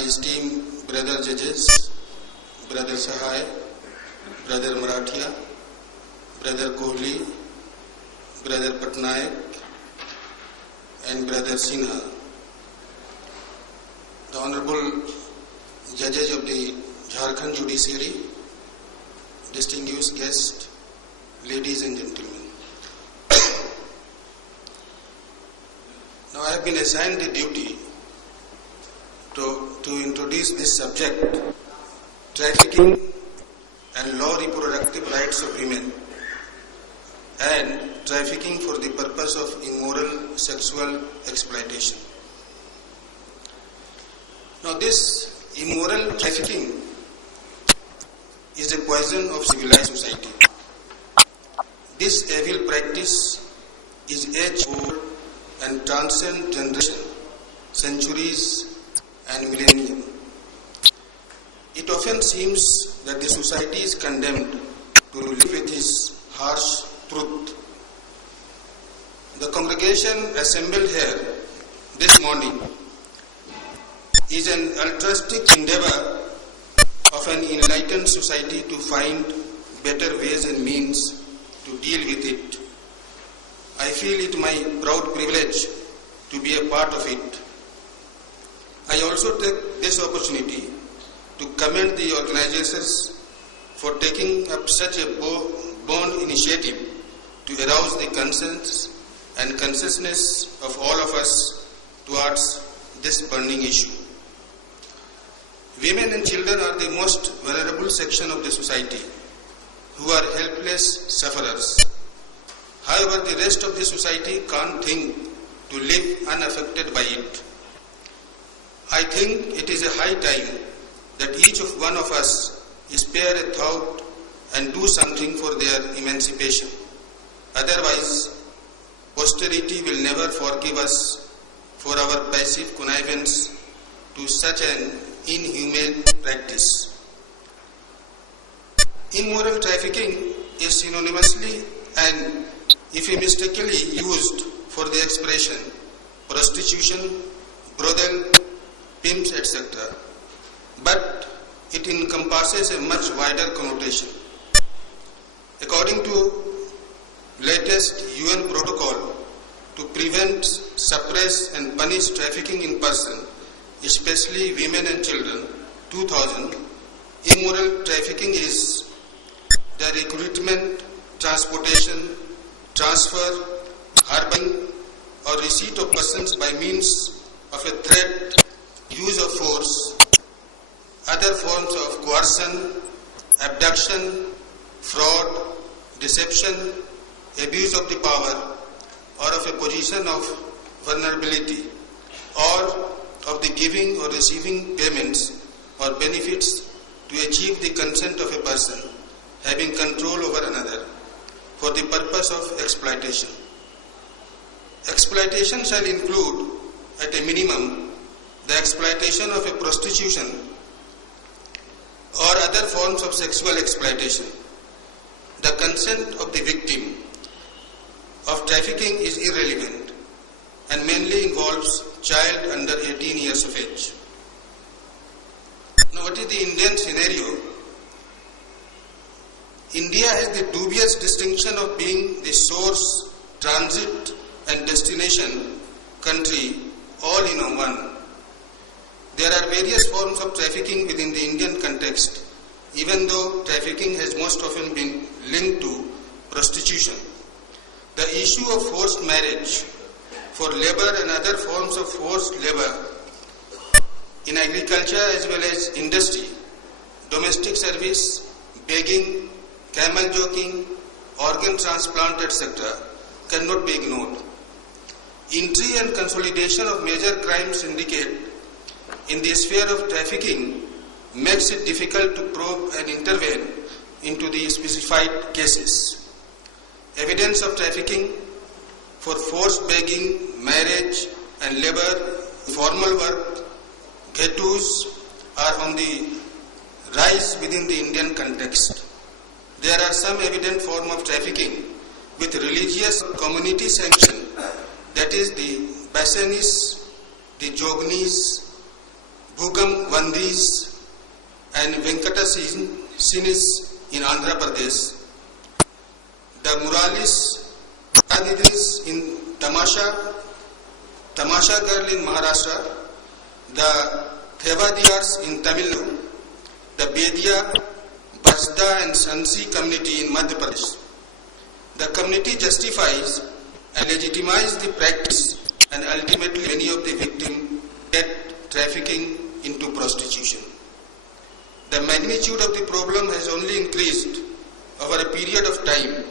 my esteemed brother judges, brother Sahai, brother Marathia, brother Kohli, brother Patnaik, and brother Sinha, the honorable judges of the Jharkhand judiciary, distinguished guests, ladies and gentlemen. Now I have been assigned the duty to introduce this subject, trafficking and law reproductive rights of women, and trafficking for the purpose of immoral sexual exploitation. Now this immoral trafficking is a poison of civilized society. This evil practice is age-old and transcends generation, centuries and millennium. It often seems that the society is condemned to live with its harsh truth. The congregation assembled here this morning is an altruistic endeavor of an enlightened society to find better ways and means to deal with it. I feel it my proud privilege to be a part of it. I also take this opportunity to commend the organizers for taking up such a bold initiative to arouse the conscience and consciousness of all of us towards this burning issue. Women and children are the most vulnerable section of the society who are helpless sufferers. However, the rest of the society can't think to live unaffected by it. I think it is a high time that each one of us spare a thought and do something for their emancipation. Otherwise, posterity will never forgive us for our passive connivance to such an inhumane practice. Immoral trafficking is synonymously and euphemistically used for the expression prostitution, brothel, pimps, etc. But it encompasses a much wider connotation. According to latest UN protocol to prevent, suppress and punish trafficking in person, especially women and children, 2000, immoral trafficking is the recruitment, transportation, transfer, harboring or receipt of persons by means of a threat, use of force, other forms of coercion, abduction, fraud, deception, abuse of the power or of a position of vulnerability, or of the giving or receiving payments or benefits to achieve the consent of a person having control over another for the purpose of exploitation. Exploitation shall include, at a minimum, the exploitation of a prostitution or other forms of sexual exploitation. The consent of the victim of trafficking is irrelevant and mainly involves child under 18 years of age. Now, what is the Indian scenario? India has the dubious distinction of being the source, transit and destination country all in one. There are various forms of trafficking within the Indian context, even though trafficking has most often been linked to prostitution. The issue of forced marriage for labor and other forms of forced labor in agriculture as well as industry, domestic service, begging, camel joking, organ transplant, etc. cannot be ignored. Entry and consolidation of major crime syndicate in the sphere of trafficking makes it difficult to probe and intervene into the specified cases. Evidence of trafficking for forced begging, marriage and labor, formal work, ghettos are on the rise within the Indian context. There are some evident form of trafficking with religious community sanction, that is the Basanis, the Jognis, Bhugam Vandis and Venkatasinis in Andhra Pradesh, the Muralis Adidis in Tamasha Girl in Maharashtra, the Thevadiyars in Tamil Nadu, the Bedia, Bajda and Sansi community in Madhya Pradesh. The community justifies and legitimizes the practice, and ultimately many of the victims get trafficking into prostitution. The magnitude of the problem has only increased over a period of time,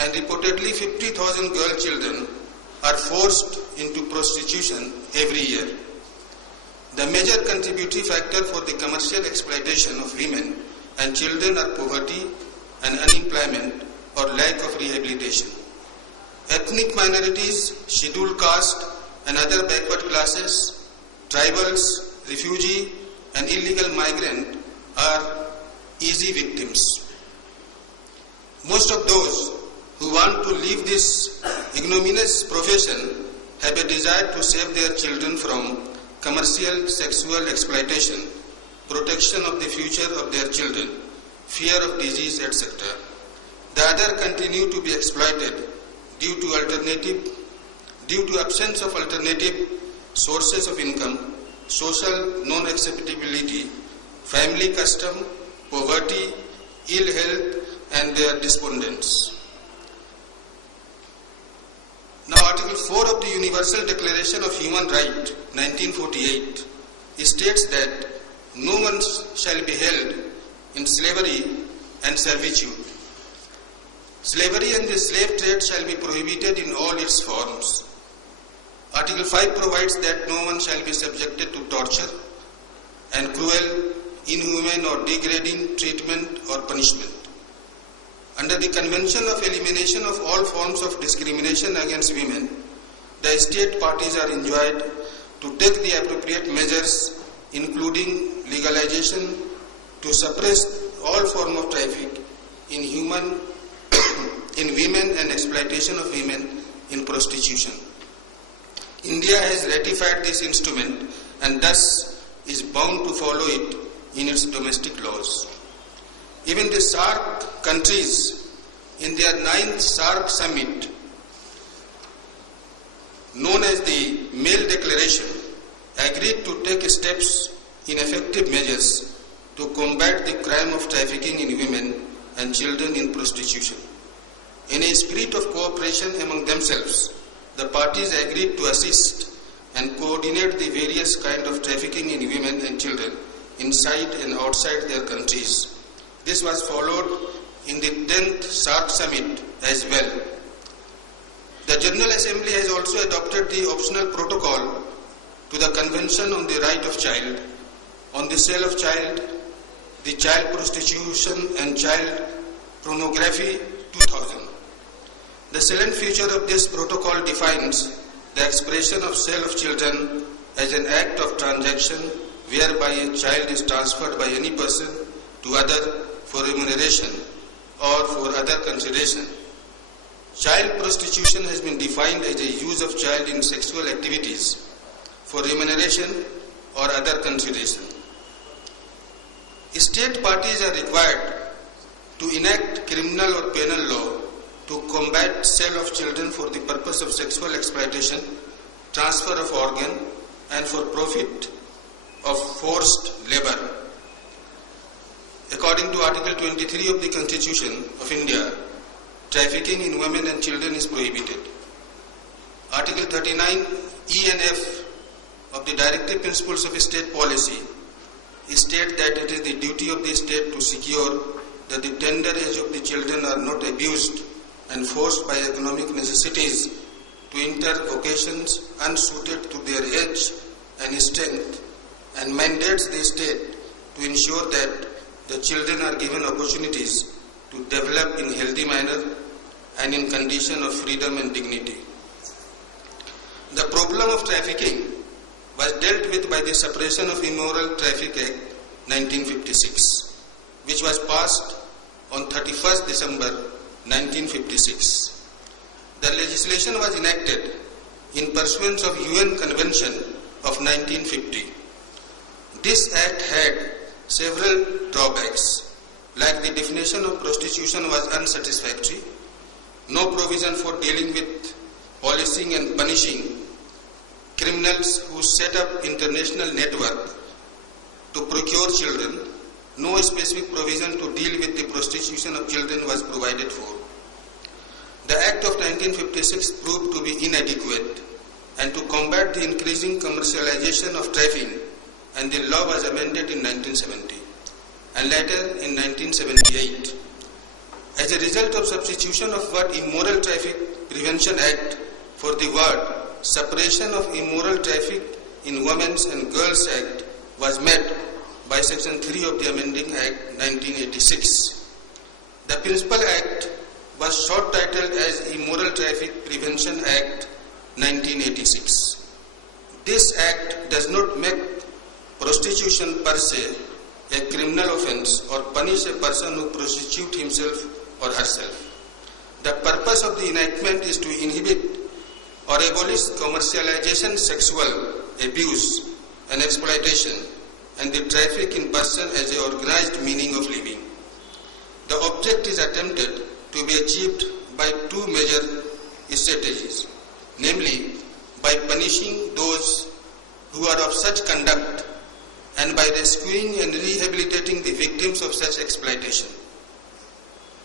and reportedly 50,000 girl children are forced into prostitution every year. The major contributory factor for the commercial exploitation of women and children are poverty and unemployment or lack of rehabilitation. Ethnic minorities, scheduled caste and other backward classes, tribals, refugee and illegal migrant are easy victims. Most of those who want to leave this ignominious profession have a desire to save their children from commercial sexual exploitation, protection of the future of their children, fear of disease, etc. The other continue to be exploited due to absence of alternative sources of income, social non-acceptability, family custom, poverty, ill health, and their despondence. Now, Article 4 of the Universal Declaration of Human Rights, 1948, states that no one shall be held in slavery and servitude. Slavery and the slave trade shall be prohibited in all its forms. Article 5 provides that no one shall be subjected to torture and cruel, inhuman or degrading treatment or punishment. Under the Convention of Elimination of All Forms of Discrimination Against Women, the state parties are enjoined to take the appropriate measures, including legalization, to suppress all forms of traffic in women and exploitation of women in prostitution. India has ratified this instrument and thus is bound to follow it in its domestic laws. Even the SAARC countries in their 9th SAARC summit, known as the Male Declaration, agreed to take steps in effective measures to combat the crime of trafficking in women and children in prostitution. In a spirit of cooperation among themselves, the parties agreed to assist and coordinate the various kinds of trafficking in women and children inside and outside their countries. This was followed in the 10th SAARC summit as well. The General Assembly has also adopted the optional protocol to the Convention on the Right of Child, on the sale of child, the child prostitution and child pornography 2000. The salient feature of this protocol defines the expression of sale of children as an act of transaction whereby a child is transferred by any person to other for remuneration or for other consideration. Child prostitution has been defined as a use of child in sexual activities for remuneration or other consideration. State parties are required to enact criminal or penal law to combat sale of children for the purpose of sexual exploitation, transfer of organ, and for profit of forced labor. According to Article 23 of the Constitution of India, trafficking in women and children is prohibited. Article 39 E and F of the Directive Principles of State Policy state that it is the duty of the state to secure that the tender age of the children are not abused and forced by economic necessities to enter vocations unsuited to their age and strength, and mandates the state to ensure that the children are given opportunities to develop in healthy manner and in condition of freedom and dignity. The problem of trafficking was dealt with by the Suppression of Immoral Traffic Act 1956, which was passed on 31st December 1956. The legislation was enacted in pursuance of UN Convention of 1950. This act had several drawbacks, like the definition of prostitution was unsatisfactory, no provision for dealing with policing and punishing criminals who set up international network to procure children, no specific provision to deal with the prostitution of children was provided for. The Act of 1956 proved to be inadequate, and to combat the increasing commercialization of trafficking, and the law was amended in 1970 and later in 1978. As a result of substitution of word Immoral Traffic Prevention Act for the word Suppression of Immoral Traffic in Women's and Girls Act was met by Section 3 of the Amending Act 1986. The principal act was short titled as Immoral Traffic Prevention Act 1986. This act does not make prostitution per se a criminal offence or punish a person who prostitutes himself or herself. The purpose of the enactment is to inhibit or abolish commercialization, sexual abuse and exploitation, and the traffic in person as an organized meaning of living. The object is attempted to be achieved by two major strategies, namely by punishing those who are of such conduct and by rescuing and rehabilitating the victims of such exploitation.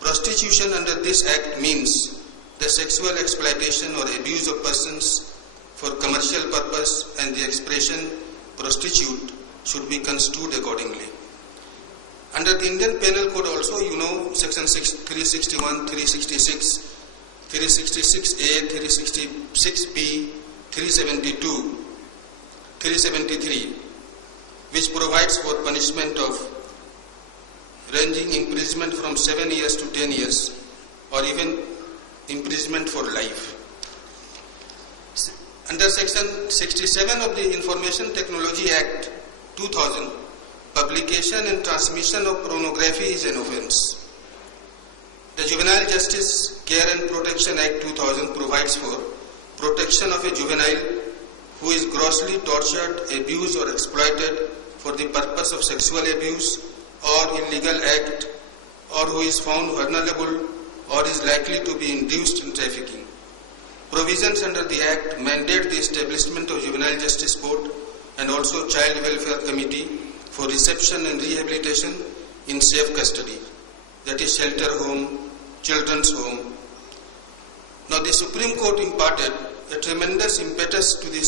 Prostitution under this act means the sexual exploitation or abuse of persons for commercial purpose, and the expression prostitute should be construed accordingly. Under the Indian Penal Code also, Section 361, 366, 366A, 366B, 372, 373, which provides for punishment of ranging imprisonment from 7 years to 10 years or even imprisonment for life. Under Section 67 of the Information Technology Act 2000, publication and transmission of pornography is an offence. The Juvenile Justice Care and Protection Act 2000 provides for protection of a juvenile who is grossly tortured, abused or exploited for the purpose of sexual abuse or illegal act, or who is found vulnerable or is likely to be induced in trafficking. Provisions under the Act mandate the establishment of Juvenile Justice Board and also Child Welfare Committee for reception and rehabilitation in safe custody, that is shelter home, children's home. Now the Supreme Court imparted a tremendous impetus to the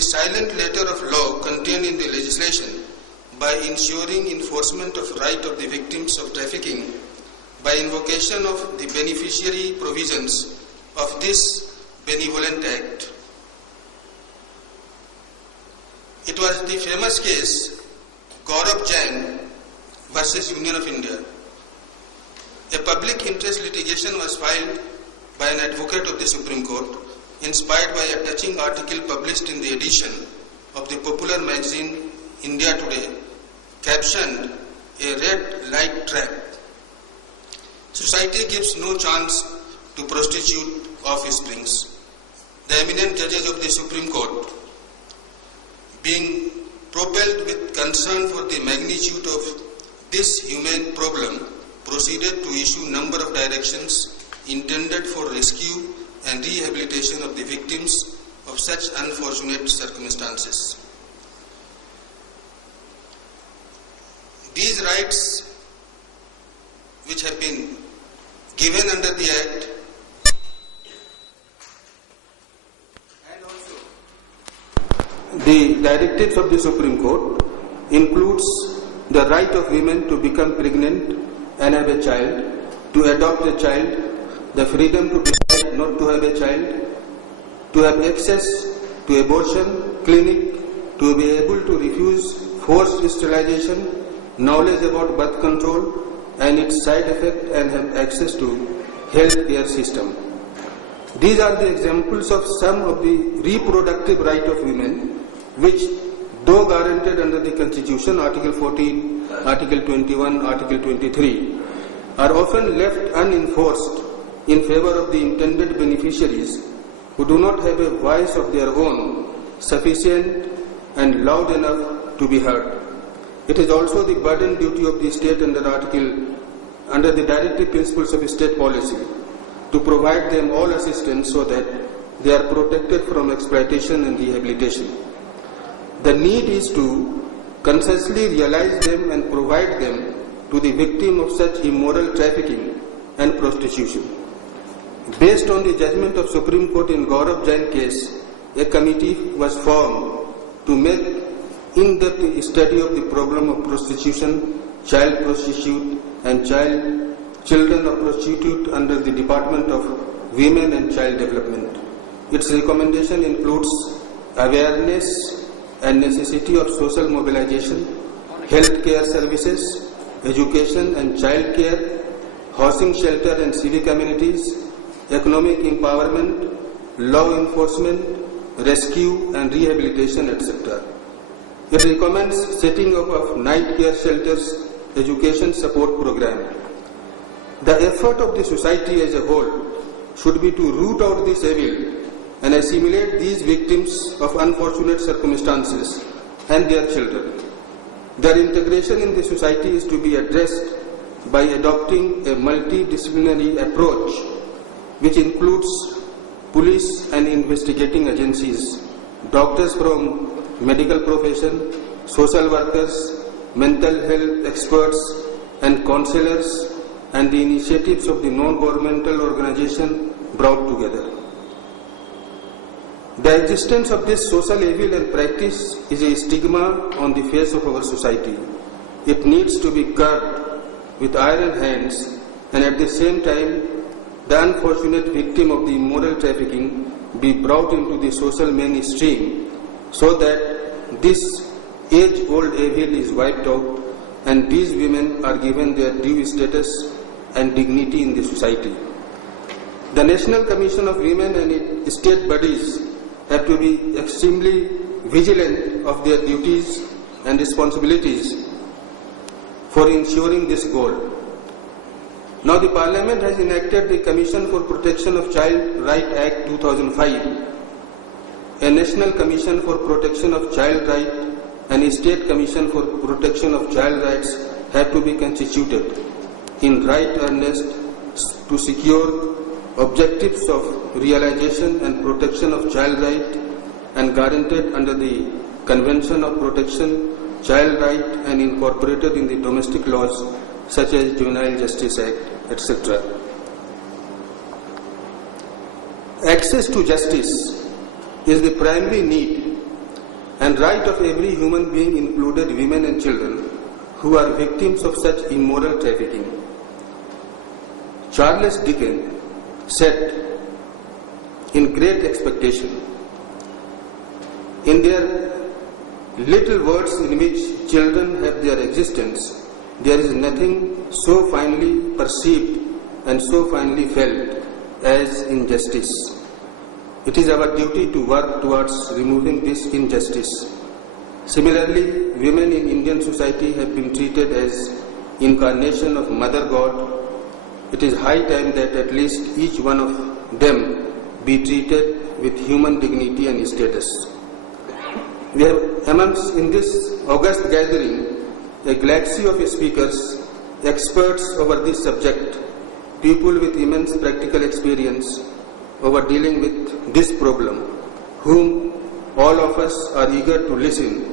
silent letter of law contained in the legislation by ensuring enforcement of right of the victims of trafficking by invocation of the beneficiary provisions of this benevolent act. It was the famous case Gaurav Jain versus Union of India. A public interest litigation was filed by an advocate of the Supreme Court, inspired by a touching article published in the edition of the popular magazine India Today, captioned "A Red Light Trap." Society gives no chance to prostitute offsprings. The eminent judges of the Supreme Court, being propelled with concern for the magnitude of this humane problem, proceeded to issue a number of directions intended for rescue and rehabilitation of the victims of such unfortunate circumstances. These rights, which have been given under the Act, and also the directives of the Supreme Court, includes the right of women to become pregnant and have a child, to adopt a child, the freedom to decide not to have a child, to have access to abortion clinic, to be able to refuse forced sterilization, knowledge about birth control and its side effect, and have access to health care system. These are the examples of some of the reproductive rights of women, which, though guaranteed under the Constitution, Article 14, Article 21, Article 23, are often left unenforced in favor of the intended beneficiaries who do not have a voice of their own sufficient and loud enough to be heard. It is also the burden duty of the state under the directive principles of state policy to provide them all assistance so that they are protected from exploitation and rehabilitation. The need is to consciously realize them and provide them to the victim of such immoral trafficking and prostitution. Based on the judgment of Supreme Court in Gaurav Jain case, a committee was formed to make in-depth study of the problem of prostitution, child prostitute and children of prostitute under the Department of Women and Child Development. Its recommendation includes awareness and necessity of social mobilization, health care services, education and child care, housing shelter and civic amenities, economic empowerment, law enforcement, rescue and rehabilitation, etc. It recommends setting up of night care shelters, education support program. The effort of the society as a whole should be to root out this evil and assimilate these victims of unfortunate circumstances and their children. Their integration in the society is to be addressed by adopting a multidisciplinary approach which includes police and investigating agencies, doctors from medical profession, social workers, mental health experts and counselors, and the initiatives of the non-governmental organization brought together. The existence of this social evil and practice is a stigma on the face of our society. It needs to be curbed with iron hands, and at the same time, the unfortunate victim of the immoral trafficking be brought into the social mainstream so that this age-old evil is wiped out and these women are given their due status and dignity in the society. The National Commission of Women and its state bodies have to be extremely vigilant of their duties and responsibilities for ensuring this goal. Now the Parliament has enacted the Commission for Protection of Child Rights Act 2005. A National Commission for Protection of Child Rights and a State Commission for Protection of Child Rights have to be constituted in right earnest to secure objectives of realization and protection of child rights and guaranteed under the Convention of Protection Child Rights and incorporated in the domestic laws such as Juvenile Justice Act, etc. Access to justice is the primary need and right of every human being, included women and children, who are victims of such immoral trafficking. Charles Dickens said, in Great Expectation, in their little words in which children have their existence, there is nothing so finely perceived and so finely felt as injustice. It is our duty to work towards removing this injustice. Similarly, women in Indian society have been treated as incarnation of Mother God. It is high time that at least each one of them be treated with human dignity and status. We have amongst in this august gathering a galaxy of speakers, experts over this subject, people with immense practical experience over dealing with this problem, whom all of us are eager to listen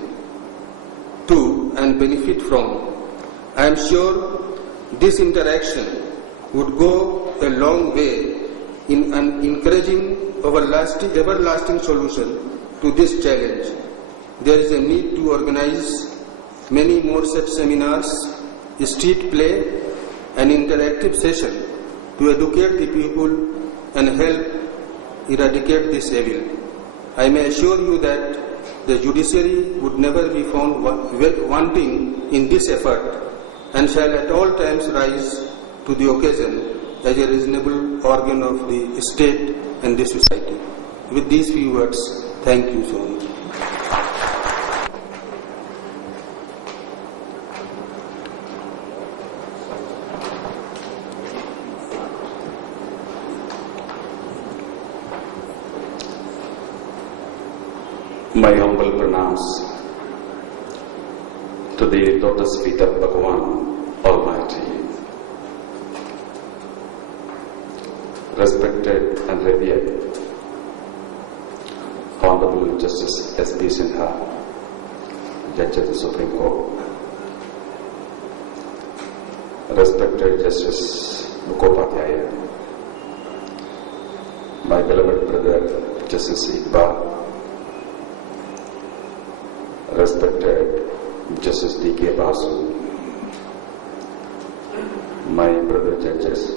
to and benefit from. I am sure this interaction would go a long way in encouraging everlasting solution to this challenge. There is a need to organize many more such seminars, street play and interactive session to educate the people and help eradicate this evil. I may assure you that the judiciary would never be found wanting in this effort and shall at all times rise to the occasion as a reasonable organ of the state and the society. With these few words, thank you so much. My humble pranams to the lotus feet of Bhagavan Almighty. Respected and revered Honorable Justice S.B. Sinha, Judge of the Supreme Court. Respected Justice Mukhopadhyaya, my beloved brother Justice Iqbal, respected Justice D.K. Basu, my brother judges,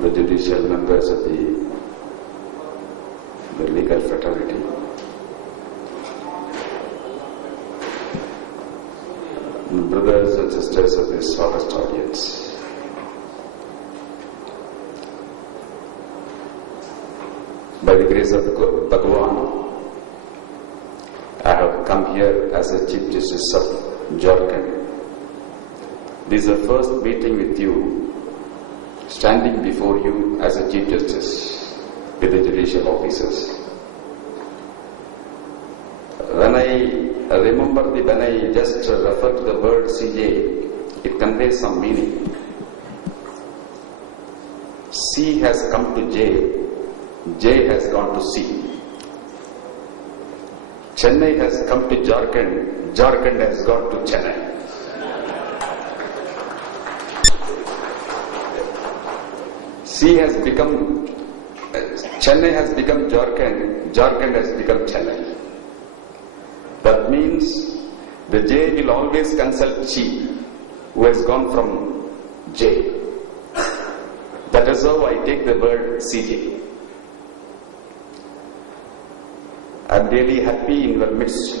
the judicial members of the legal fraternity, brothers and sisters of this august audience. By the grace of Bhagavan, I have come here as a Chief Justice of Jharkhand. This is the first meeting with you, standing before you as a Chief Justice with the judicial officers. When I just refer to the word CJ, it conveys some meaning. C has come to J has gone to C. Chennai has come to Jharkhand, Jharkhand has gone to Chennai. Chennai has become Jharkhand, Jharkhand has become Chennai. That means the J will always consult Chi, who has gone from J. That is how I take the word CJ. I am really happy in your midst.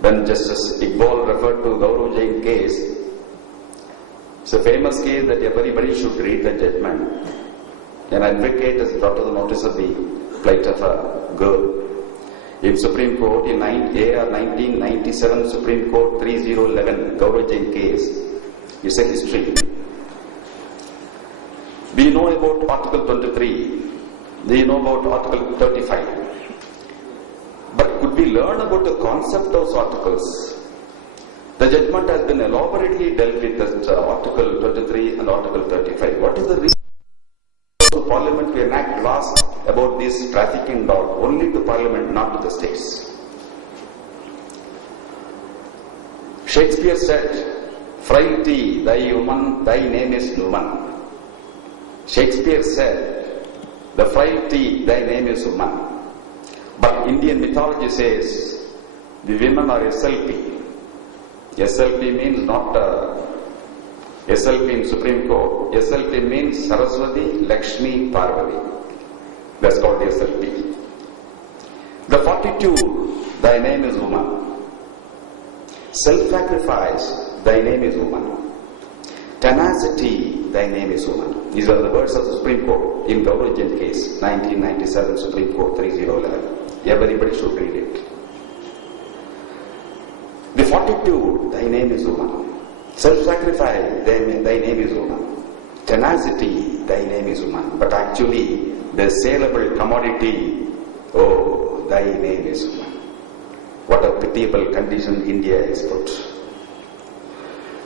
When Justice Iqbal referred to Gaurav Jain case, it's a famous case that everybody should read the judgment. An advocate has brought to the notice of the plight of a girl. In Supreme Court, in AR 1997, Supreme Court 3011, Gaurav Jain case, it's a history. We know about Article 23. We know about Article 35. But could we learn about the concept of those articles? The judgment has been elaborately dealt with Article 23 and Article 35. What is the reason for Parliament to enact laws about this trafficking law only to Parliament, not to the states? Shakespeare said, "Frailty, thy name is woman." Shakespeare said, "The frailty, thy name is woman." But Indian mythology says, the women are SLP. SLP means not SLP in Supreme Court. SLP means Saraswati, Lakshmi, Parvati. That's called the SLP. The fortitude, thy name is woman. Self-sacrifice, thy name is woman. Tenacity, thy name is woman. These are the words of the Supreme Court in Gaurav Jain case, 1997, Supreme Court 3011. Everybody should read it. The fortitude, thy name is woman. Self-sacrifice, thy name is woman. Tenacity, thy name is woman. But actually, the saleable commodity, oh, thy name is woman. What a pitiable condition India is put.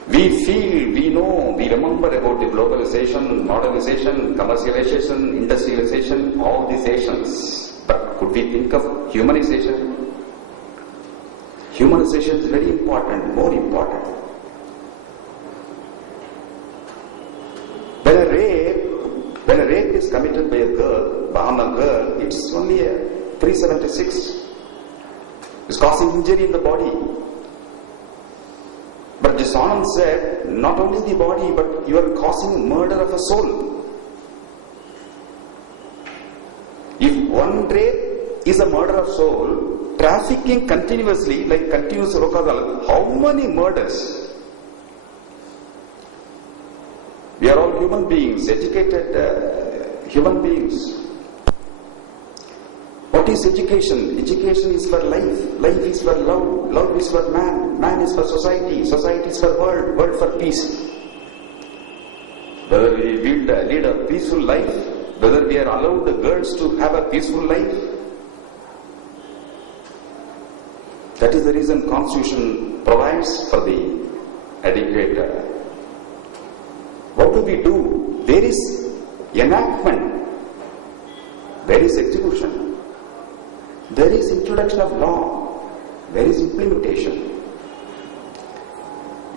We feel, we know, we remember about the globalization, modernization, commercialization, industrialization, all these Asians. But could we think of humanization? Humanization is very important, more important. When a rape is committed by a girl, on a girl, it's only a 376. It's causing injury in the body. But Anand said, not only the body, but you are causing murder of a soul. If one rape is a murder of soul, trafficking continuously, like continuous rokadal, how many murders? We are all human beings, educated human beings. What is education? Education is for life. Life is for love. Love is for man. Man is for society. Society is for world. World for peace. Whether we lead a peaceful life, whether we are allowed the girls to have a peaceful life. That is the reason Constitution provides for the adequate. What do we do? There is enactment, there is execution, there is introduction of law, there is implementation.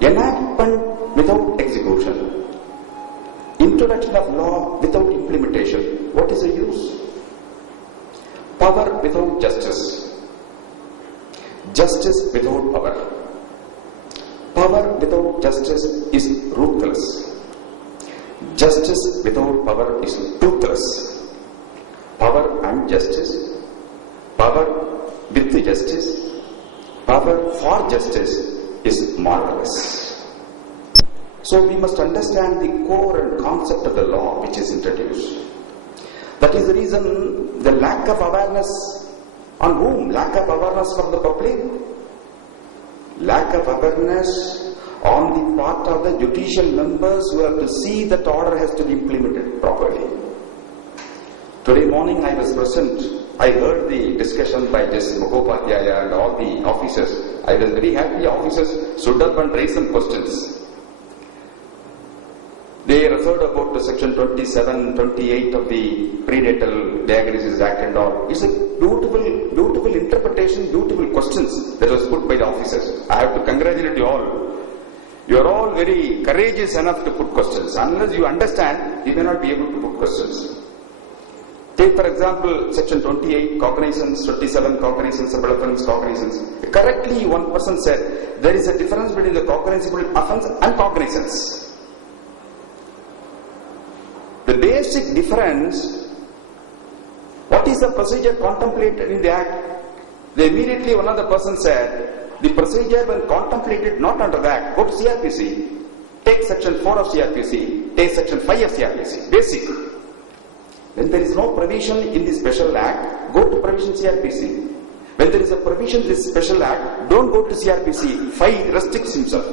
Enactment without execution, introduction of law without implementation, what is the use? Power without justice, justice without power. Power without justice is ruthless. Justice without power is toothless. Power and justice, power with justice, power for justice is marvelous. So we must understand the core and concept of the law which is introduced. That is the reason the lack of awareness on whom? Lack of awareness from the public, lack of awareness on the part of the judicial members who have to see that order has to be implemented properly. Today morning I was present. I heard the discussion by Justice Mukhopadhyaya and all the officers. I was very happy officers stood up and raised some questions. They referred about the section 27, 28 of the Prenatal Diagnosis Act and all. It's a beautiful interpretation, beautiful questions that was put by the officers. I have to congratulate you all. You are all very courageous enough to put questions. Unless you understand, you may not be able to put questions. Take for example, section 28, cognizance, 27, cognizance, offense, cognizance. Correctly, one person said, there is a difference between the cognizable offense and cognizance. The basic difference, what is the procedure contemplated in the Act? Immediately one of the persons said, the procedure when contemplated not under the Act, go to CRPC, take section 4 of CRPC, take section 5 of CRPC, basic. When there is no provision in the special Act, go to provision CRPC. When there is a provision in this special Act, don't go to CRPC, 5 restricts himself.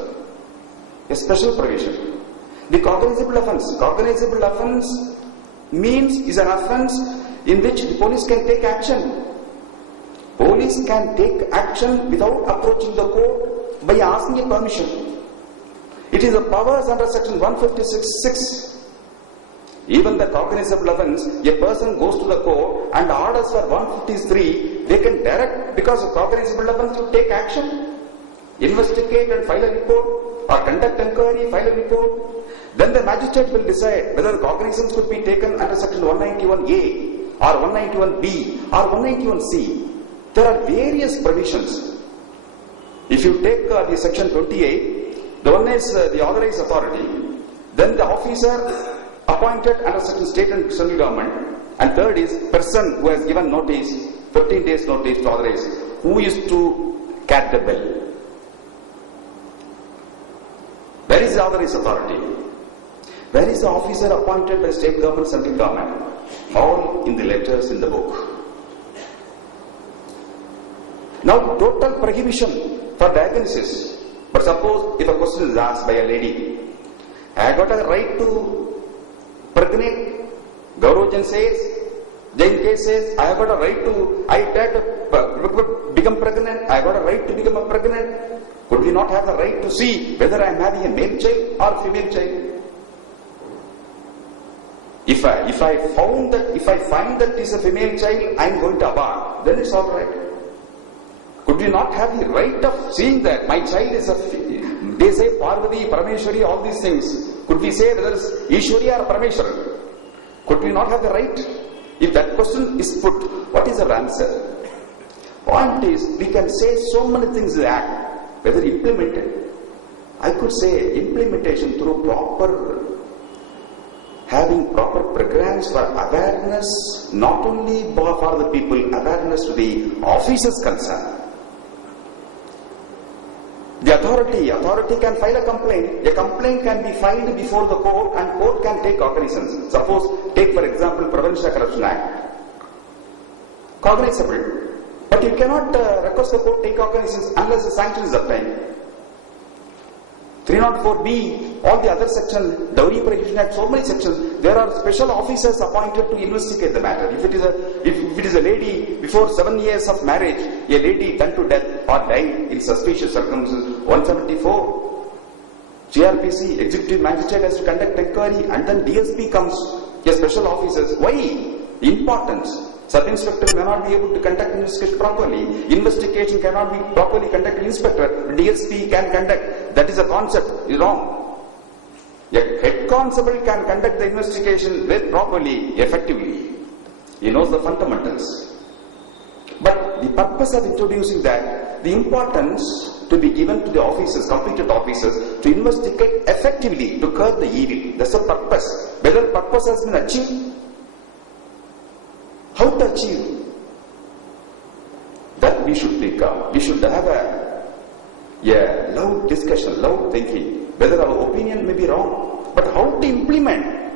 A special provision. The cognizable offense means is an offense in which the police can take action. Police can take action without approaching the court by asking a permission. It is the powers under section 156(6). Even the cognizable offense, a person goes to the court and orders for 153, they can direct, because of cognizable offense, to take action, investigate and file a report, or conduct inquiry, file a report. Then the magistrate will decide whether the cognizance could be taken under section 191A, or 191B, or 191C. There are various provisions. If you take the section 28, the one is the authorized authority, then the officer appointed under certain state and central government, and third is person who has given notice, 15 days notice to authorize, who is to catch the bell. Where is the authorized authority? Where is the officer appointed by state government, central government? All in the letters in the book. Now, total prohibition for diagnosis. But suppose if a question is asked by a lady, I got a right to pregnate. Gaurojan says, Jain case says, I have got a right to, I try to become pregnant. I got a right to become pregnant. Could we not have the right to see whether I am having a male child or female child? If I find that it is a female child, I am going to abort. Then it's all right. Could we not have the right of seeing that my child is they say Parvati, Parameshwari, all these things. Could we say whether it's Ishwari or Parameshwar? Could we not have the right? If that question is put, what is the answer? Point is, we can say so many things in the Act, whether implemented. I could say implementation through having proper programs for awareness, not only for the people, awareness to the officers concerned. The authority can file a complaint. A complaint can be filed before the court and court can take cognizance. Suppose, take for example, Prevention of Corruption Act. Cognizable. But you cannot request the court take cognizance unless the sanction is obtained. 3 304B, all the other sections, Dowry Prohibition Act, so many sections, there are special officers appointed to investigate the matter. If it is a lady before 7 years of marriage, a lady done to death or died in suspicious circumstances, 174, GRPC, Executive Magistrate has to conduct inquiry, and then DSP comes, a special officers. Why? Importance. Sub-inspector may not be able to conduct investigation properly. Investigation cannot be properly conducted. Inspector, DSP can conduct. That is a concept. Is wrong. A head constable can conduct the investigation very properly, effectively. He knows the fundamentals. But the purpose of introducing that, the importance to be given to the officers, competent officers, to investigate effectively, to curb the evil. That's the purpose. Whether purpose has been achieved, how to achieve that we should think of. We should have a loud discussion, loud thinking. Whether our opinion may be wrong, but how to implement.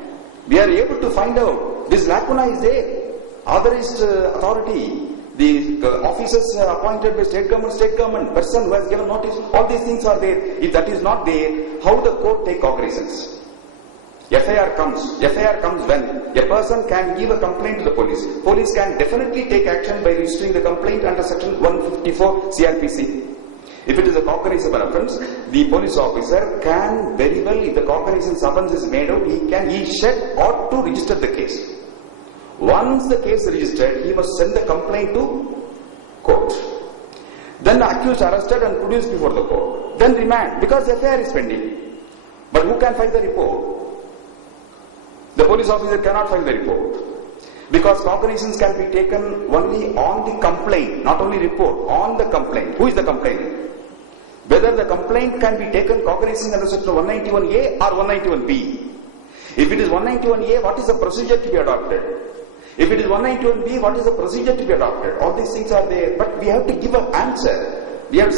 We are able to find out this lacuna is there. Authorized authority, the officers appointed by state government, person who has given notice, all these things are there. If that is not there, how the court take cognizance? FIR comes when a person can give a complaint to the police. Police can definitely take action by registering the complaint under section 154 CRPC. If it is a cognizable offence, the police officer can very well, if the cognizance offence is made out, he ought to register the case. Once the case is registered, he must send the complaint to court. Then the accused arrested and produced before the court. Then remand, because FIR is pending. But who can file the report? The police officer cannot file the report. Because cognizance can be taken only on the complaint, not only report, on the complaint. Who is the complainant? Whether the complaint can be taken cognizance under section 191A or 191B. If it is 191A, what is the procedure to be adopted? If it is 191B, what is the procedure to be adopted? All these things are there, but we have to give an answer. We have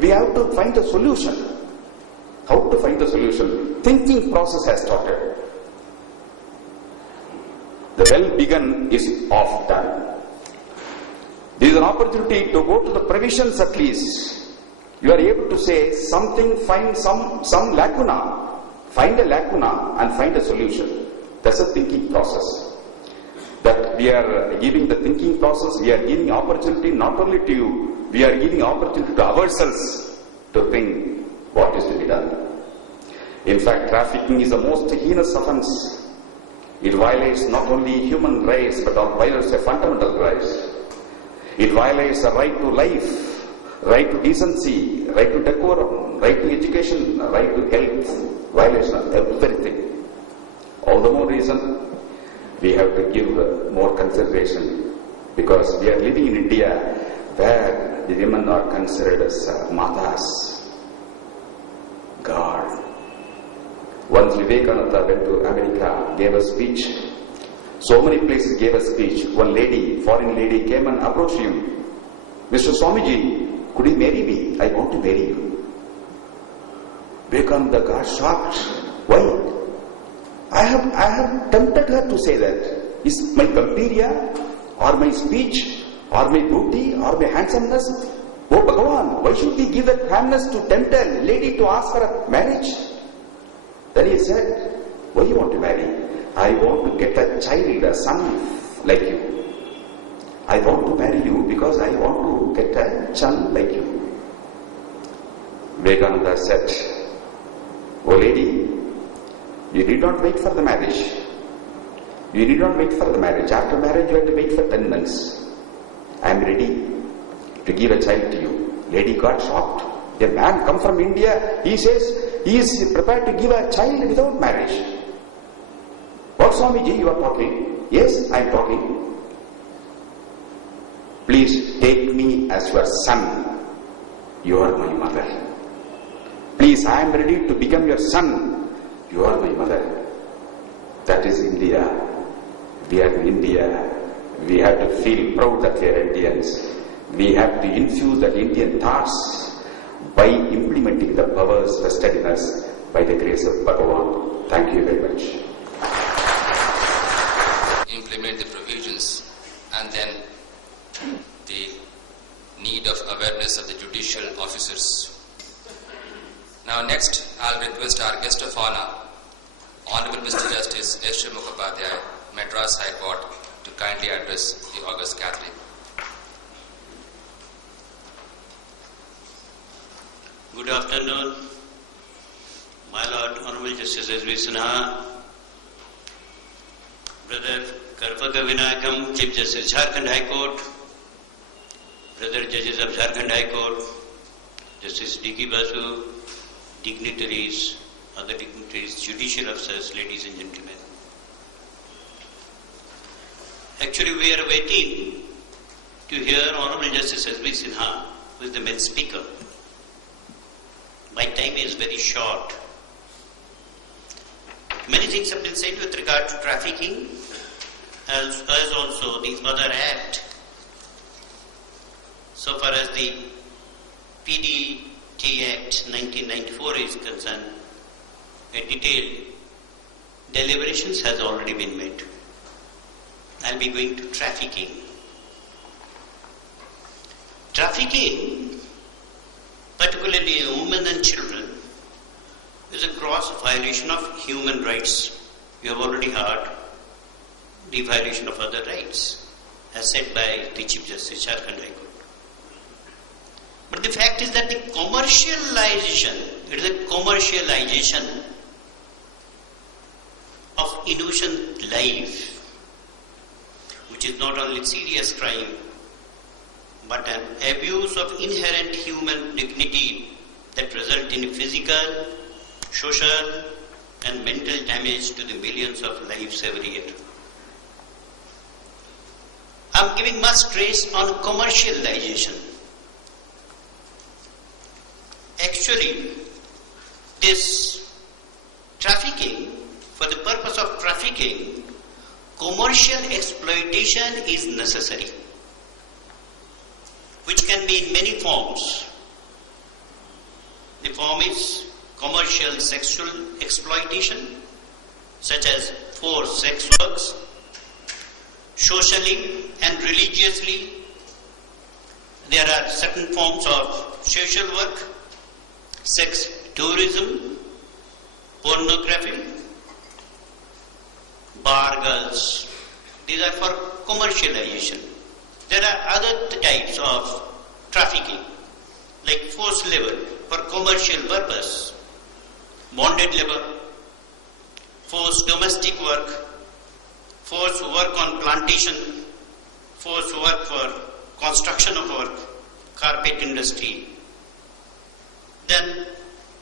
we have to find a solution. How to find the solution? Thinking process has started. The well begun is off done. There is an opportunity to go to the provisions at least. You are able to say something, find some lacuna. Find a lacuna and find a solution. That's a thinking process. That we are giving the thinking process, we are giving opportunity not only to you, we are giving opportunity to ourselves to think what is to be done. In fact, trafficking is the most heinous offence. It violates not only human rights, but it violates a fundamental rights. It violates the right to life, right to decency, right to decorum, right to education, right to health, violation of everything. All the more reason we have to give more consideration, because we are living in India where the women are considered as matas, God. Once Vivekananda went to America, gave a speech. So many places gave a speech. One lady, foreign lady, came and approached him. Mr. Swamiji, could you marry me? I want to marry you. Vivekananda got shocked. Why? I have tempted her to say that. Is my comperia, or my speech, or my beauty, or my handsomeness? Oh Bhagavan, why should we give that handness to tempt a lady to ask for a marriage? Then he said, why you want to marry? I want to get a child, a son like you. I want to marry you because I want to get a son like you. Vivekananda said, oh lady, you need not wait for the marriage. You need not wait for the marriage. After marriage, you have to wait for 10 months. I am ready to give a child to you. Lady got shocked. A man come from India, he says he is prepared to give a child without marriage. What, Swamiji, you are talking? Yes, I am talking. Please take me as your son. You are my mother. Please, I am ready to become your son. You are my mother. That is India. We are in India. We have to feel proud that we are Indians. We have to infuse that Indian thoughts by implementing the powers vested in us by the grace of Bhagavan. Thank you very much. Implement the provisions, and then the need of awareness of the judicial officers. Now next, I'll request our guest of honor, Honorable Mr. Justice S. Mukhopadhyay, Madras High Court, to kindly address the august gathering. Good afternoon, my Lord Honorable Justice S.V. Sinha, Brother Karpaka Vinayakam, Chief Justice Jharkhand High Court, Brother Judges of Jharkhand High Court, Justice D.K. Basu, dignitaries, other dignitaries, judicial officers, ladies and gentlemen. Actually, we are waiting to hear Honorable Justice S.V. Sinha, who is the main speaker. My time is very short. Many things have been said with regard to trafficking, as also the other act. So far as the PDT Act 1994 is concerned, a detailed deliberations has already been made. I'll be going to trafficking. Trafficking, particularly in women and children, is a gross violation of human rights. You have already heard the violation of other rights, as said by the Chief Justice Jharkhand High Court. But the fact is that the commercialization, it is a commercialization of innocent life, which is not only serious crime, but an abuse of inherent human dignity that result in physical, social and mental damage to the millions of lives every year. I am giving much stress on commercialization. Actually, this trafficking, for the purpose of trafficking, commercial exploitation is necessary, which can be in many forms. The form is commercial sexual exploitation, such as forced sex works, socially and religiously. There are certain forms of social work, sex tourism, pornography, bar girls. These are for commercialization. There are other types of trafficking, like forced labor for commercial purpose, bonded labor, forced domestic work, forced work on plantation, forced work for construction of work, carpet industry, then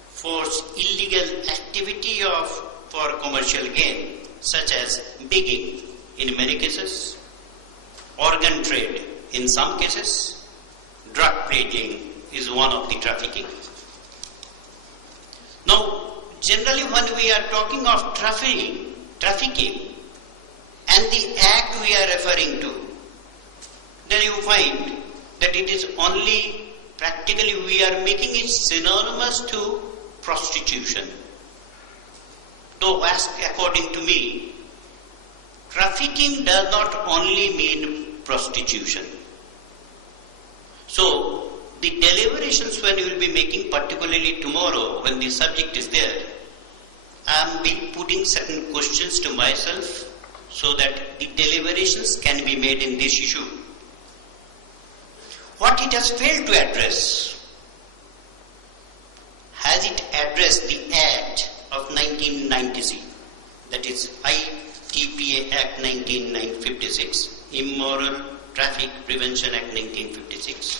forced illegal activity for commercial gain, such as begging in many cases, organ trade in some cases, drug trading is one of the trafficking. Now, generally when we are talking of trafficking and the act we are referring to, then you find that it is only practically we are making it synonymous to prostitution. Though according to me, trafficking does not only mean prostitution. So, the deliberations when you will be making, particularly tomorrow when the subject is there, I am be putting certain questions to myself so that the deliberations can be made in this issue. What it has failed to address, has it addressed the Act of 1996, that is ITPA Act 1956, Immoral Traffic Prevention Act 1956.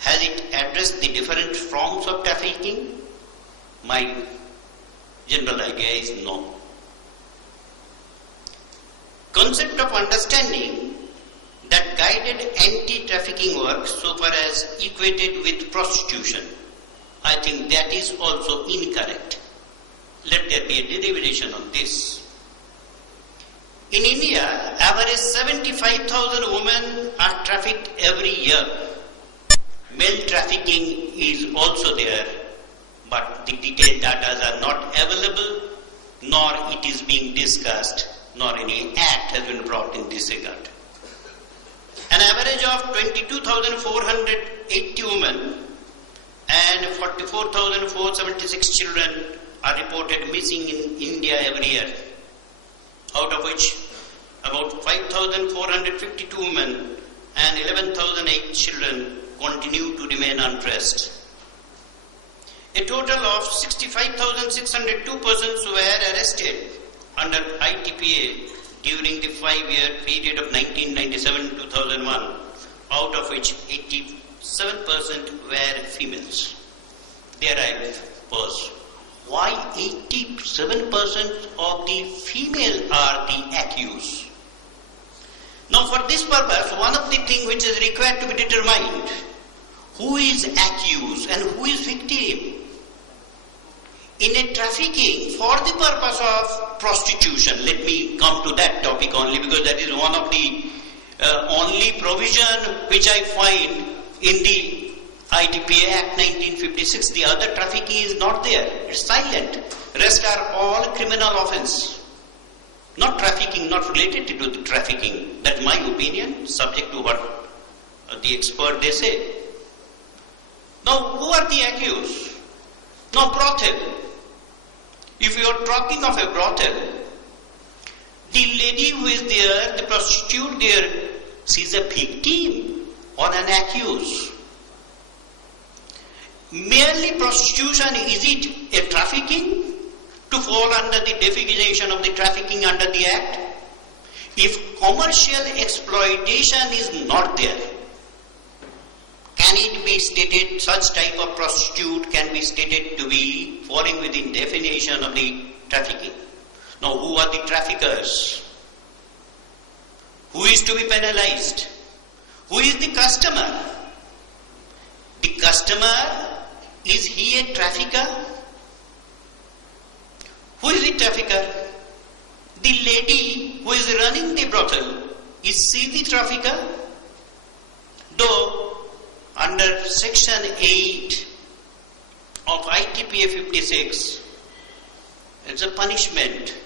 Has it addressed the different forms of trafficking? My general idea is no. Concept of understanding that guided anti-trafficking work so far as equated with prostitution, I think that is also incorrect. Let there be a deliberation on this. In India, average 75,000 women are trafficked every year. Male trafficking is also there, but the detailed data are not available, nor it is being discussed, nor any act has been brought in this regard. An average of 22,480 women and 44,476 children are reported missing in India every year, out of which about 5,452 women and 11,008 children continue to remain untraced. A total of 65,602 persons were arrested under ITPA during the 5-year period of 1997-2001, out of which 87% were females. There I pause. Why 87% of the female are the accused? Now for this purpose, one of the things which is required to be determined, who is accused and who is victim? In a trafficking, for the purpose of prostitution, let me come to that topic only because that is one of the only provision which I find in the ITPA Act 1956. The other trafficking is not there, it's silent. Rest are all criminal offence. Not trafficking, not related to the trafficking. That's my opinion, subject to what the expert they say. Now, who are the accused? Now, brothel. If you are talking of a brothel, the lady who is there, the prostitute there, she is a victim or an accused. Merely prostitution, is it a trafficking to fall under the definition of the trafficking under the Act? If commercial exploitation is not there, can it be stated, such type of prostitute can be stated to be falling within definition of the trafficking? Now, who are the traffickers? Who is to be penalized? Who is the customer? The customer, is he a trafficker? Who is the trafficker? The lady who is running the brothel, is she the trafficker? Though under section 8 of ITPA 56, it's a punishment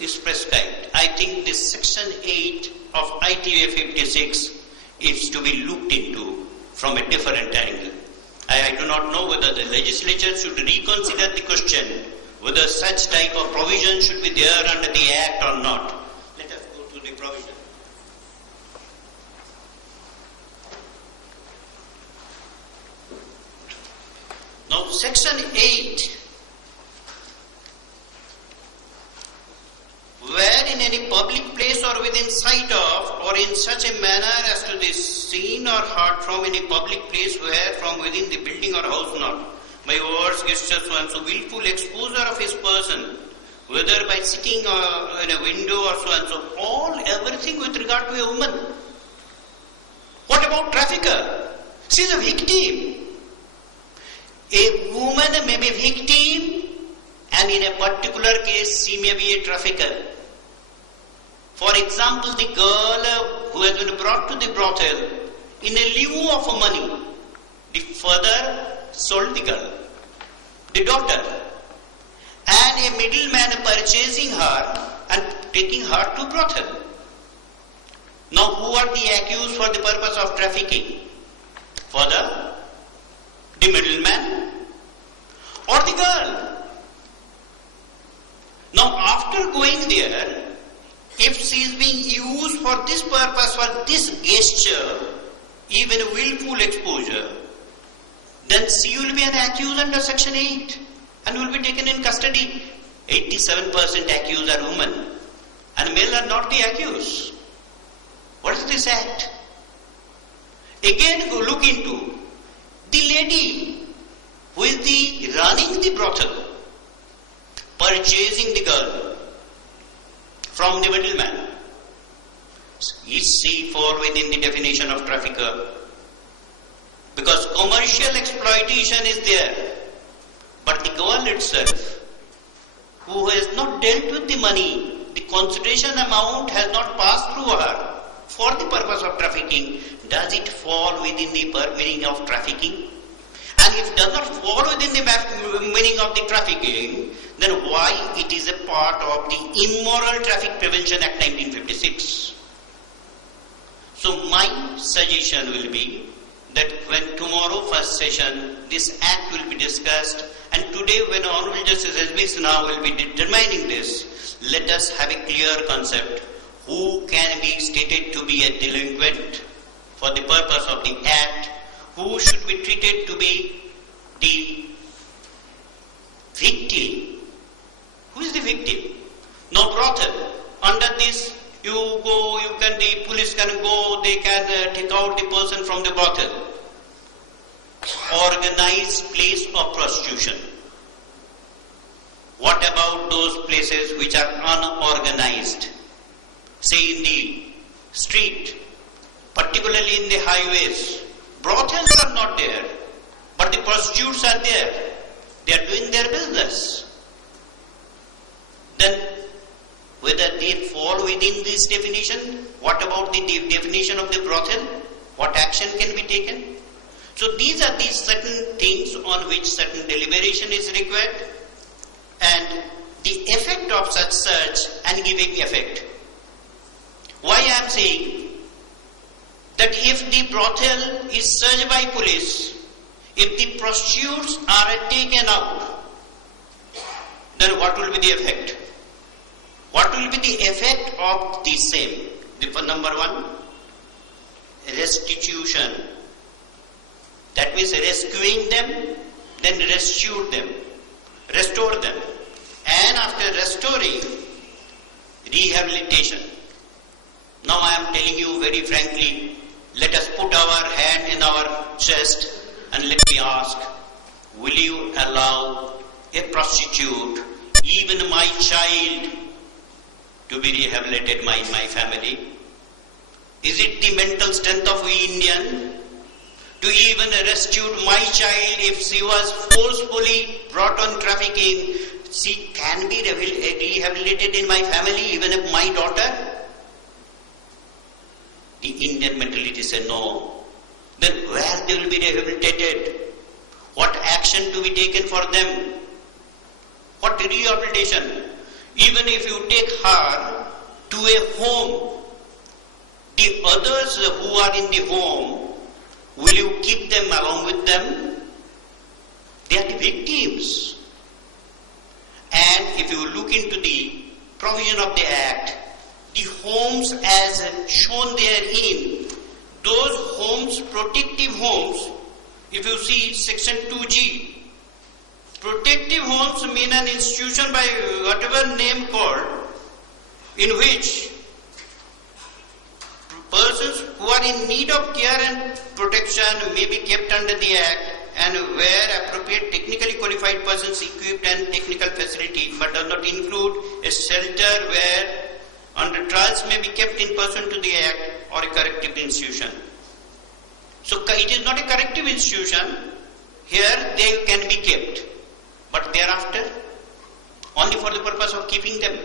is prescribed. I think this section 8 of ITPA 56 is to be looked into from a different angle. I do not know whether the legislature should reconsider the question whether such type of provision should be there under the Act or not. Let us go to the provision. Now, section 8, where in any public place or within sight of, or in such a manner as to be seen or heard from any public place where from within the building or house not, by words, gestures, so and so, willful exposure of his person, whether by sitting in a window or so and so, all, everything with regard to a woman. What about trafficker? She is a victim. A woman may be victim, and in a particular case she may be a trafficker. For example, the girl who has been brought to the brothel in a lieu of money, the father sold the girl, the daughter, and a middleman purchasing her and taking her to brothel. Now, who are the accused for the purpose of trafficking? Father, the middleman, or the girl? Now, after going there, if she is being used for this purpose, for this gesture, even willful exposure, then she will be an accused under section 8 and will be taken in custody. 87% accused are women and male are not the accused. What is this act? Again, go look into the lady who is the running the brothel, purchasing the girl from the middleman. Is she fall within the definition of trafficker? Because commercial exploitation is there, but the girl itself, who has not dealt with the money, the consideration amount has not passed through her for the purpose of trafficking, does it fall within the meaning of trafficking? And if it does not fall within the meaning of the trafficking, then why it is a part of the Immoral Traffic Prevention Act 1956? So my suggestion will be, that when tomorrow first session this act will be discussed, and today when Honorable Justice S.B. Sinha will be determining this, let us have a clear concept. Who can be stated to be a delinquent for the purpose of the act? Who should be treated to be the victim? Who is the victim? No brothel. Under this, the police can go, they can take out the person from the brothel. Organized place of prostitution. What about those places which are unorganized? Say in the street, particularly in the highways, brothels are not there, but the prostitutes are there. They are doing their business. Then, whether they fall within this definition, what about the definition of the brothel? What action can be taken? So these are these certain things on which certain deliberation is required, and the effect of such search and giving effect. Why I am saying that if the brothel is searched by police, if the prostitutes are taken out, then what will be the effect? What will be the effect of the same? Number one, restitution. That means rescuing them, then restore them. And after restoring, rehabilitation. Now I am telling you very frankly, let us put our hand in our chest and let me ask, will you allow a prostitute, even my child, to be rehabilitated in my family? Is it the mental strength of we Indian to even rescue my child if she was forcefully brought on trafficking? She can be rehabilitated in my family, even if my daughter? The Indian mentality says no. Then where they will be rehabilitated? What action to be taken for them? What rehabilitation? Even if you take her to a home, the others who are in the home, will you keep them along with them? They are the victims. And if you look into the provision of the Act, the homes as shown therein, those homes, protective homes, if you see section 2G, protective homes mean an institution by whatever name called, in which persons who are in need of care and protection may be kept under the Act, and where appropriate technically qualified persons equipped and technical facility, but does not include a shelter where under trials may be kept in pursuant to the Act or a corrective institution. So it is not a corrective institution. Here they can be kept, but thereafter only for the purpose of keeping them,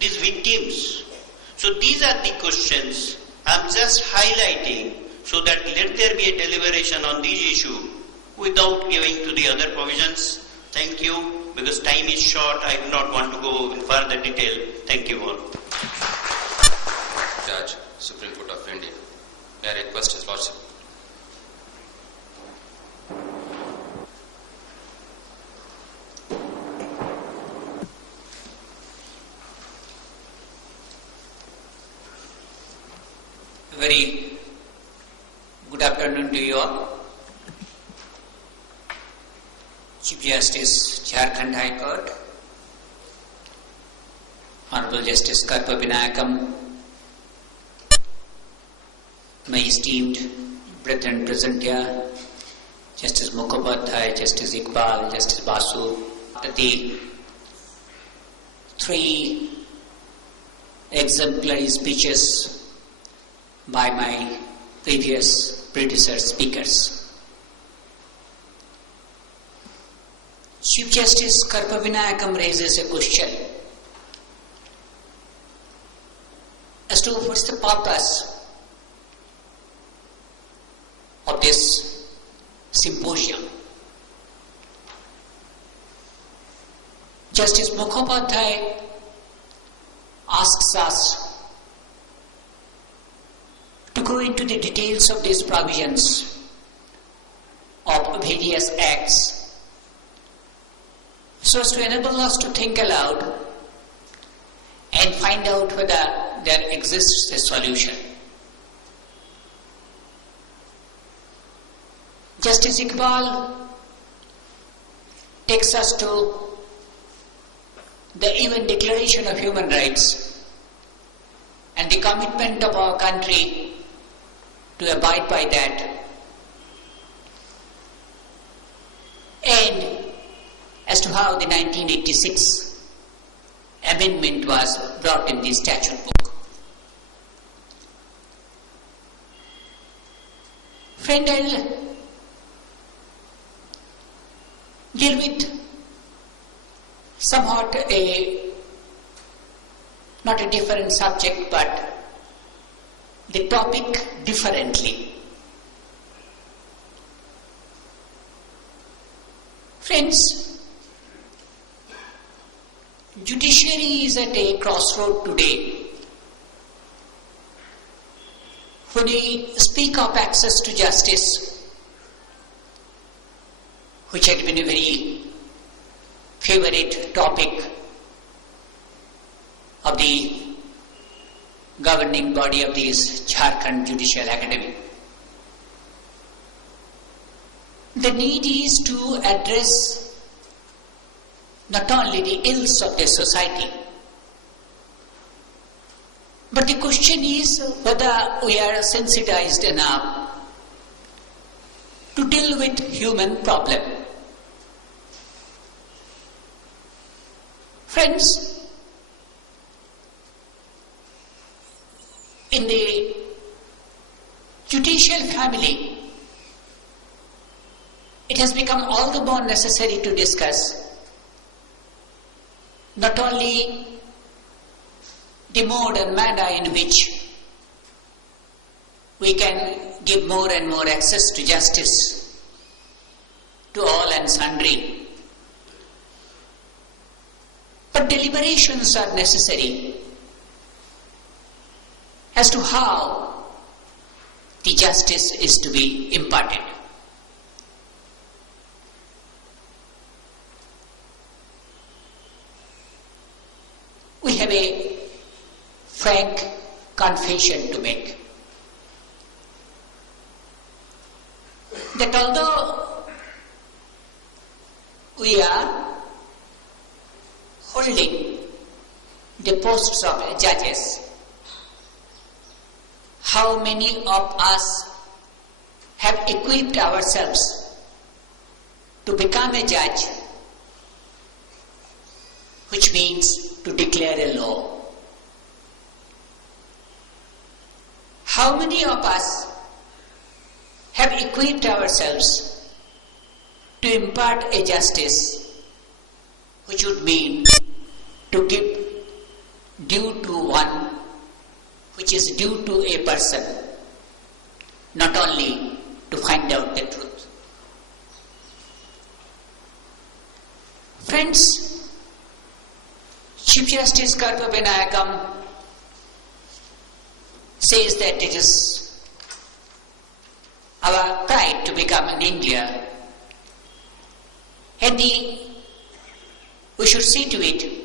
these victims. So these are the questions I am just highlighting, so that let there be a deliberation on these issues without giving to the other provisions. Thank you. Because time is short, I do not want to go in further detail. Thank you all. Judge, Supreme Court of India. May I request His Lordship? Very good afternoon to you all. Chief Justice, Jharkhand High Court, Honorable Justice Karpa Vinayakam, my esteemed brethren present here, Justice Mukhopadhyay, Justice Iqbal, Justice Basu, the three exemplary speeches by my predecessor speakers. Chief Justice Karpa Vinayakam raises a question as to what's the purpose of this symposium. Justice Mukhopadhyay asks us to go into the details of these provisions of various acts so as to enable us to think aloud and find out whether there exists a solution. Justice Iqbal takes us to the UN Declaration of Human Rights and the commitment of our country to abide by that, and as to how the 1986 amendment was brought in the statute book. Friend, I'll deal with somewhat not a different subject, but the topic differently. Friends, judiciary is at a crossroad today. When we speak of access to justice, which had been a very favorite topic of the governing body of this Jharkhand Judicial Academy, the need is to address not only the ills of the society, but the question is whether we are sensitized enough to deal with human problem. Friends, in the judicial family, it has become all the more necessary to discuss not only the mode and manner in which we can give more and more access to justice to all and sundry, but deliberations are necessary as to how the justice is to be imparted. We have a frank confession to make, that although we are holding the posts of judges, how many of us have equipped ourselves to become a judge, which means to declare a law? How many of us have equipped ourselves to impart a justice, which would mean to give due to one which is due to a person, not only to find out the truth? Friends, Chief Justice Karpavinayakkam says that it is our pride to become in India, and we should see to it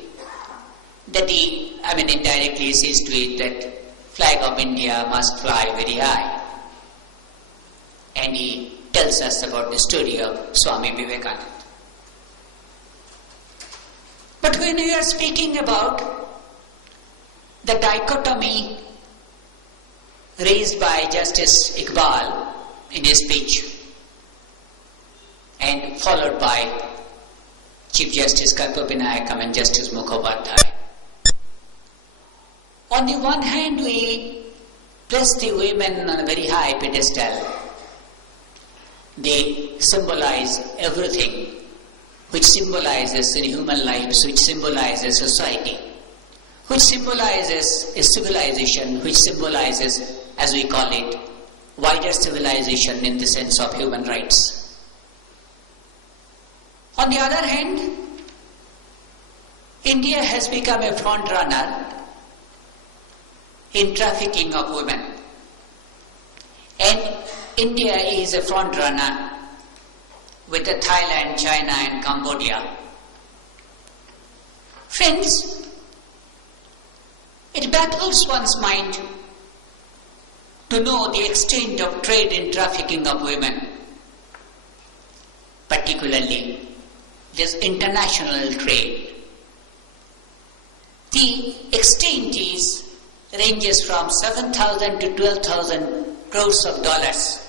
that indirectly he says to it that flag of India must fly very high, and he tells us about the story of Swami Vivekananda. But when we are speaking about the dichotomy raised by Justice Iqbal in his speech and followed by Chief Justice Karpavinayakkam and Justice Mukhopadhyay, on the one hand we place the women on a very high pedestal. They symbolize everything which symbolizes in human lives, which symbolizes society, which symbolizes a civilization, which symbolizes, as we call it, wider civilization in the sense of human rights. On the other hand, India has become a front runner in trafficking of women. And India is a front runner with the Thailand, China and Cambodia. Friends, it baffles one's mind to know the extent of trade in trafficking of women, particularly this international trade. The extent ranges from 7,000 to 12,000 crores of dollars,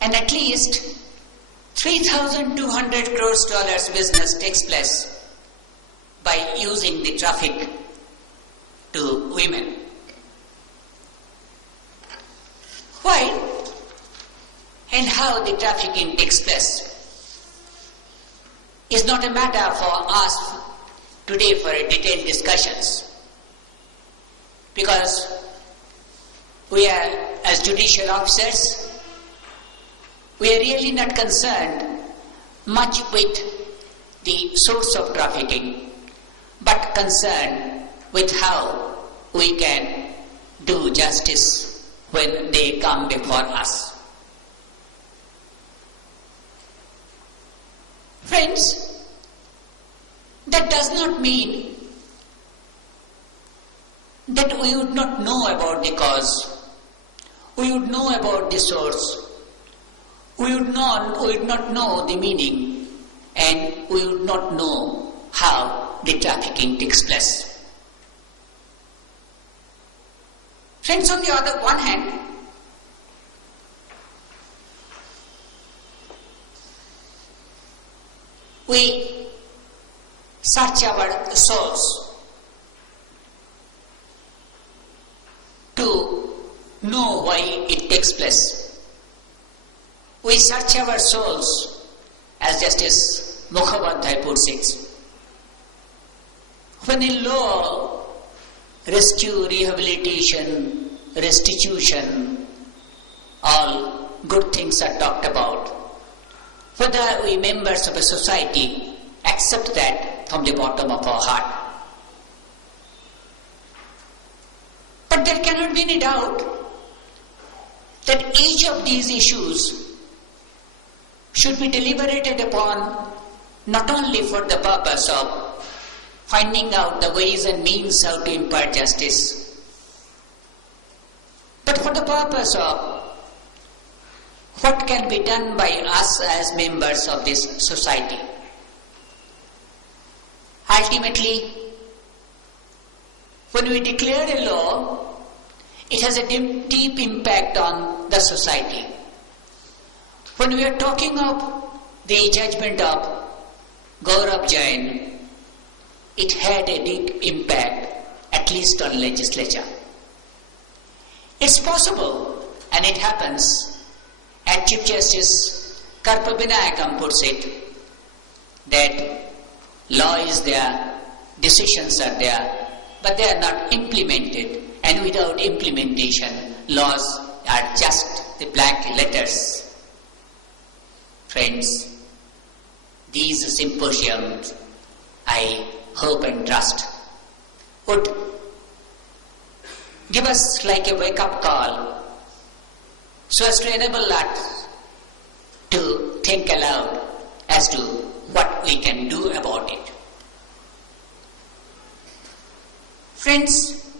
and at least 3,200 crores dollars business takes place by using the traffic to women. Why and how the trafficking takes place is not a matter for us today for a detailed discussions, because we are, as judicial officers, we are really not concerned much with the source of trafficking, but concerned with how we can do justice when they come before us. Friends, that does not mean that we would not know about the cause, we would know about the source, we would not know the meaning, and we would not know how the trafficking takes place. Friends, on the other one hand, we search our souls to know why it takes place. We search our souls, as Justice Mukhopadhyay puts it. When in law, rescue, rehabilitation, restitution, all good things are talked about, whether we members of a society accept that from the bottom of our heart. But there cannot be any doubt that each of these issues should be deliberated upon not only for the purpose of finding out the ways and means how to impart justice, but for the purpose of what can be done by us as members of this society. Ultimately, when we declare a law, it has a deep impact on the society. When we are talking of the judgment of Gaurav Jain, it had a deep impact, at least on legislature. It's possible, and it happens, as Chief Justice Karpabinayakam puts it, that law is there, decisions are there, but they are not implemented, and without implementation, laws are just the blank letters. Friends, these symposiums, I hope and trust, would give us like a wake-up call so as to enable us to think aloud as to what we can do about it. Friends,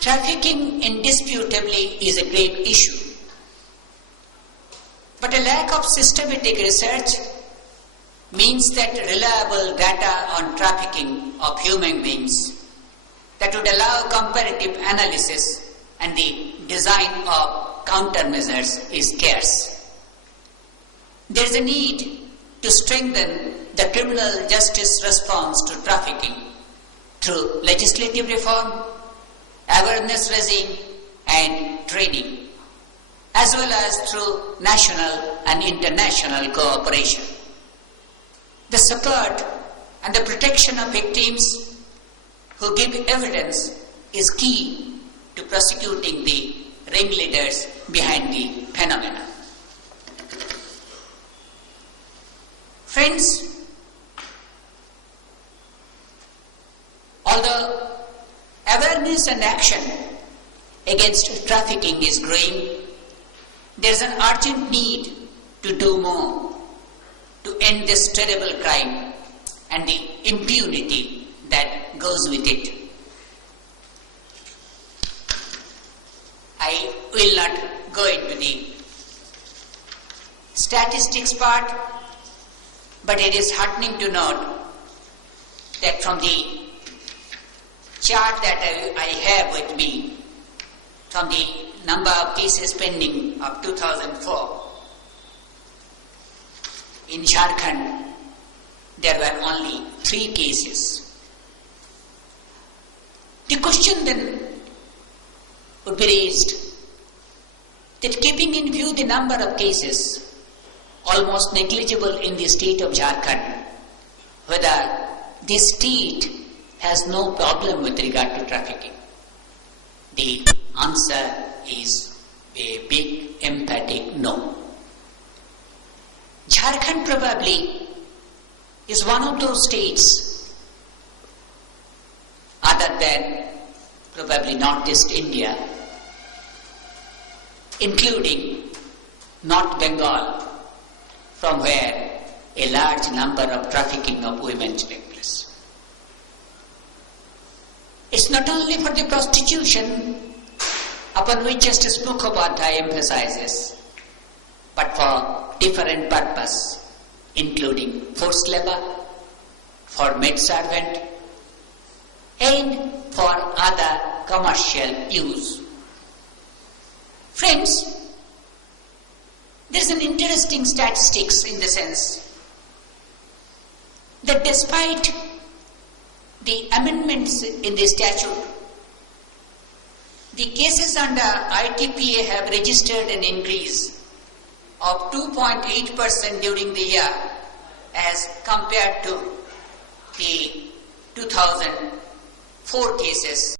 trafficking indisputably is a grave issue. But a lack of systematic research means that reliable data on trafficking of human beings that would allow comparative analysis and the design of countermeasures is scarce. There is a need to strengthen the criminal justice response to trafficking through legislative reform, awareness raising and training, as well as through national and international cooperation. The support and the protection of victims who give evidence is key to prosecuting the ringleaders behind the phenomena. Friends, although awareness and action against trafficking is growing, there is an urgent need to do more to end this terrible crime and the impunity that goes with it. I will not go into the statistics part, but it is heartening to note that from the chart that I have with me, from the number of cases pending of 2004, in Jharkhand there were only 3 cases. The question then would be raised that keeping in view the number of cases almost negligible in the state of Jharkhand, whether this state has no problem with regard to trafficking. The answer is a big emphatic no. Jharkhand probably is one of those states, other than probably Northeast India, including North Bengal, from where a large number of trafficking of women take place. It's not only for the prostitution upon which Justice Mukhopadhyay emphasizes, but for different purpose, including forced labor, for maid servant, and for other commercial use. Friends, there is an interesting statistics in the sense that despite the amendments in the statute, the cases under ITPA have registered an increase of 2.8% during the year as compared to the 2004 cases